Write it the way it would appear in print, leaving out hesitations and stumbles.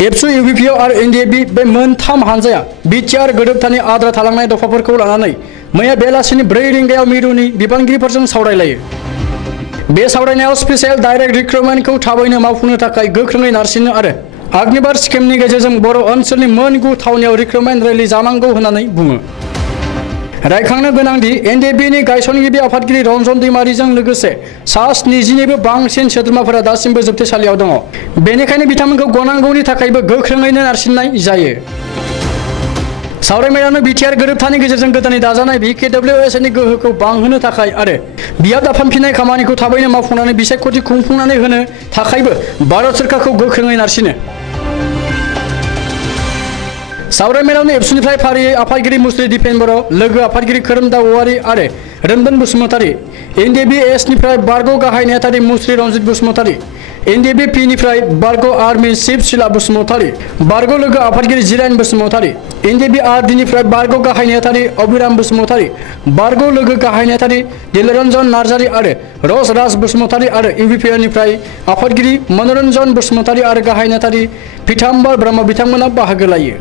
एबसु इउपिपिअ आरो एनडिएबि बे मोनथाम हानजाया बिटिआर गोरोबथानि आद्रा थालांनाय दफाफोरखौ लानानै मैया बेलासिनि 4 रिंगायाव मिरुनि बिबानगिरिफोरजों सावरायलायो। बे सावरायनायाव स्पेशल डाइरेक्ट रिक्रुटमेन्टखौ थाबैनो मावफुंनो थाखाय गोख्रोङै नारसिनो आरो अग्निबार स्किमनि गेजेरजों बर' ओनसोलनि मोन 9 थावनियाव रिक्रुटमेन्ट रेलि जानांगौ होननानै बुङो। रायखांनो गोनांदि एनडिएबिनि गायसनगिरि आफादगिरि रन्जन दैमारिजों लोगोसे सा 70निबो बांसिन सोद्रोमाफोरा दासिमबो जोबथेसालियाव दङ। बेनिखायनो बिथांमोनखौ गनांगौनि थाखायबो गोख्रोङैनो नारसिननाय जायो। सावरायमेलावनो बिटिआर गोरोबथानि गेजेरजों गोदानै दाजानाय भिकेडब्लिउएसनि गोहोखौ बांहोनो थाखाय आरो बियाब दाफामफिननाय खामानिखौ थाबैनो मावफुंनानै बिसायख'थि खुंफुंनानै होनो थाखायबो भारत सोरखारखौ गोख्रोङै नारसिनो। सावरायमेलावनो एबसुनिफ्राय फारियै आफादगिरि मुस्रि दिपेन बर', लोगो आफादगिरि खोरोमदाव औवारि आरो रोमदोन बसुमतारी, एनडिएबि एसनिफ्राय बारग' गाहाय नेहाथारि मुस्रि रन्जित बसुमतारी, एनडिएबि पिनिफ्राय बारग' आर्मि चिफ शिला बसुमतारी, बारग' लोगो आफादगिरि जिराइन बसुमतारी, एनडिएबि आरडिनिफ्राय बारग' गाहाय नेहाथारि अबिराम बसुमतारी, बारग' लोगो गाहाय नेहाथारि दिलरन्जन नार्जारी आरो रस राज बसुमतारी आरो इउपिपिनिफ्राय आफादगिरि मनोरन्जन बसुमतारी आरो गाहाय नेहाथारि पीताम्बर ब्रह्म बिथांमोना बाहागो लायो।